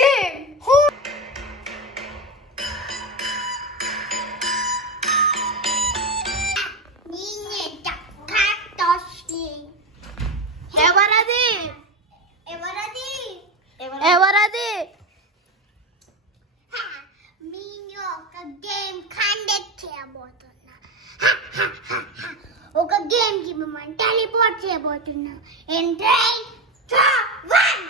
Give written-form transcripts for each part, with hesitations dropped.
game. ఎవరది? నేను ఒక గేమ్ కండక్ట్ చేయబోతున్నా. ఒక గేమ్ కి మిమ్మల్ని టెలిపోర్ట్ చేయబోతున్నా. ఇన్ 3 2 1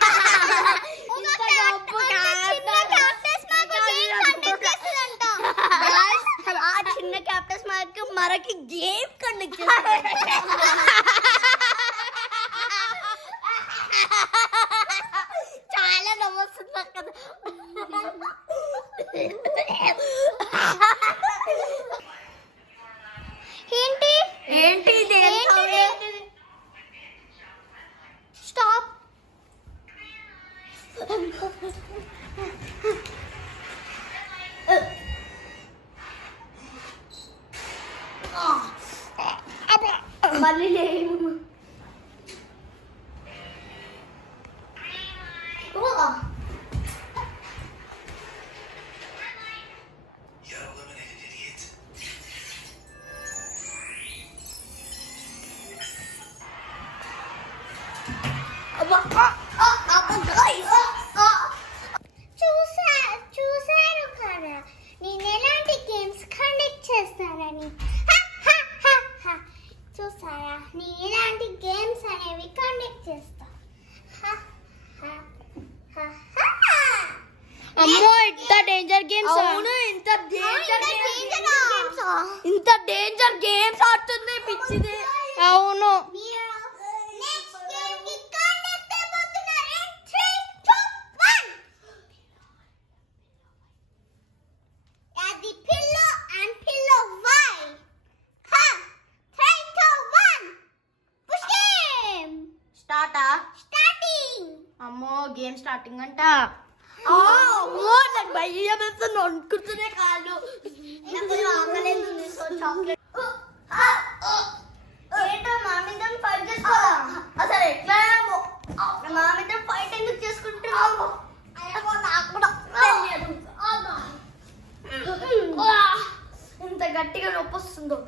ఆ చిన్న క్యాప్టెన్స్ మార్క్ మరొక గేమ్ కండక్ట్ చేస్తారు. చాలా నవ్వొస్తుంది కదా. ఏంటి ఏంటి స్టాప్. మళ్ళీ లేదు. చూసారు కదా నేను ఎలాంటి గేమ్స్ కండక్ట్ చేస్తానని. చూసారా నేను ఎలాంటి గేమ్స్ అనేవి కండక్ట్ చేస్తా. అమ్మో ఇంత డేంజర్ గేమ్స్. అవును ఇంత డేంజర్ గేమ్స్ ఆడుతుంది పిచ్చిది. అవును అమ్మో గేమ్ స్టార్టింగ్ అంట. నాకు భయం వేస్తుంది అనుకుంటూనే కాదు. ఫైట్ చేసుకోవాలా అసలు ఎట్లా? మా మీద ఫైట్ ఎందుకు చేసుకుంటున్నాము? ఇంత గట్టిగా నొప్పి వస్తుందో.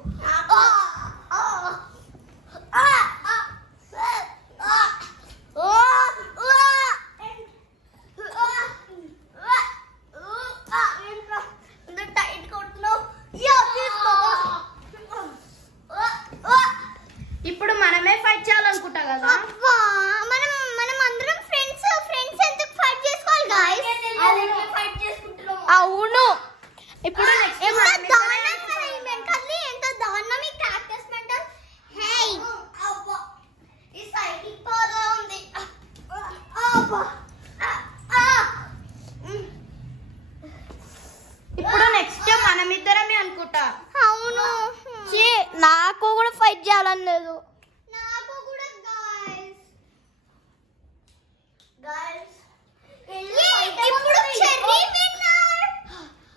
ఇప్పుడు మనమే ఫైట్ చేయాలనుకుంటా కదా. మనం అందరం ఫ్రెండ్స్ ఎందుకు ఫైట్ చేసుకోవాలి గాయ్స్? ఫైట్ చేసుకుంటున్నాం. అవును ఇప్పుడు ఎంత దారుణం ఈ క్యాక్టస్ మెంటల్. హే ఈ సైకిల్ పోదా ఉంది. ఇప్పుడు నెక్స్ట్ మనమిద్దరమే అనుకుంటా. అవును నాకు కూడా ఫైట్ చేయాలని లేదు. నాకు కూడా గాయ్స్ ఇప్పుడు చెర్రీ విన్నర్.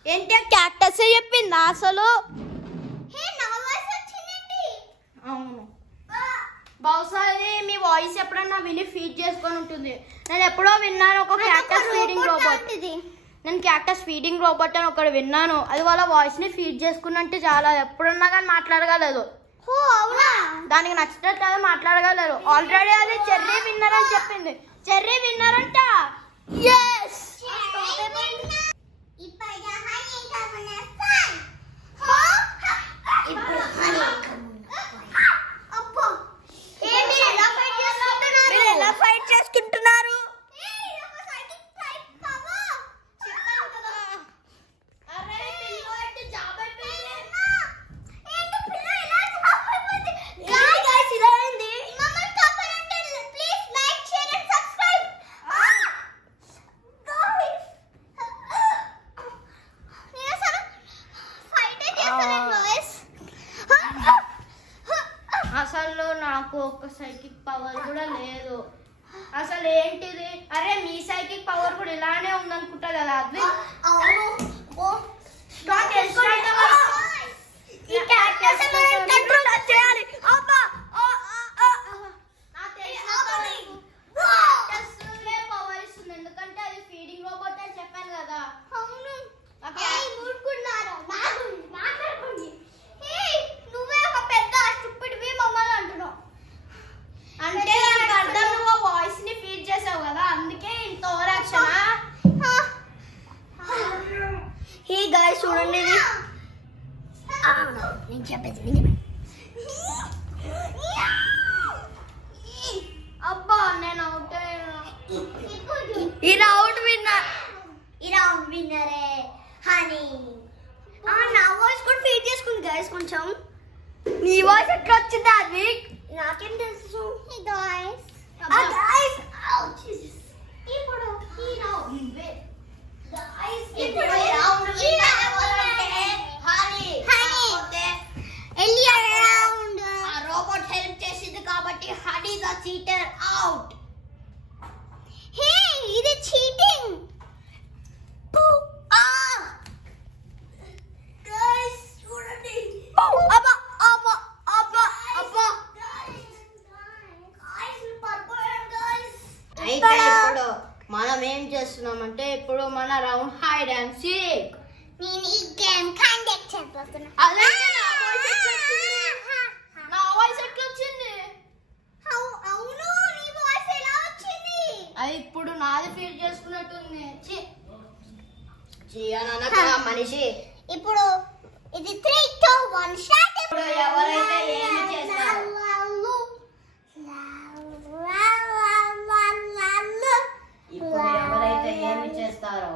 ఏంటి క్యాక్టస్ చెప్పింది అసలు? హే నా వాయిస్ వచ్చిందండి. అవును బహుశా మీ వాయిస్ ఎప్పుడన్నా విని ఫీడ్ చేసుకొని ఉంటుంది. నేను ఎప్పుడో విన్నాను ఒక క్యాక్టస్ ఫీడింగ్ రోబోట్. నేను క్యాక్టస్ ఫీడింగ్ రోబోట్ అని ఒకటి విన్నాను. అది వాళ్ళ వాయిస్ ని ఫీడ్ చేసుకున్నట్టు చాలా ఎప్పుడున్నా కానీ మాట్లాడగలదు. దానికి నచ్చినట్టు అది మాట్లాడగలరు. ఆల్రెడీ అది చెర్రీ విన్నర్ అని చెప్పింది. చెర్రీ విన్నర్ అంట. ఎలా ఫైట్ చేసుకుంటున్నారు? అసలు నాకు ఒక సైకిక్ పవర్ కూడా లేదు. అసలు ఏంటిది? అరే మీ సైకిక్ పవర్ కూడా ఇలానే ఉందనుకుంటా కదా. అది చేయాలి. పవర్ ఇస్తుంది ఎందుకంటే అది ఫీడింగ్ రోబోట్ అబ్బా నేను అవుట్ ఈ రౌండ్ విన్నర్. ఈ రౌండ్ విన్నరే హనీ. నా వాయిస్ కూడా ఫీడ్ చేసుకుంది గైస్ కొంచెం. నీ వాయిస్ ఎట్లా వచ్చింది అది? నాకేం తెలుసు. గైస్ ఇప్పుడు ఈ రౌండ్ రోబోట్ హెల్ప్ చేసింది కాబట్టి హనీ ద చీటర్ అవుట్. హే ఇది చీటింగ్. గైస్ చూడండి. అబ్బా అబ్బా అబ్బా అబ్బా. అయితే ఇప్పుడు మనం ఏం చేస్తున్నామంటే ఇప్పుడు మన రౌండ్ హైడ్ అండ్ సీక్. నేను ఈ గేమ్ కండక్ట్ చేయబోతున్నా. అదే నా వాయిస్ ఎట్లా వచ్చింది? అవును నీ వాయిస్ ఎలా వచ్చింది? అది ఇప్పుడు నాది ఫీల్ చేసుకున్నట్టుంది. మనిషి ఇప్పుడు ఇది 3, 2, 1 స్టార్ట్. ఇప్పుడు ఎవరైతే ఏమి చేస్తారు ఇప్పుడు ఎవరైతే ఏమి చేస్తారో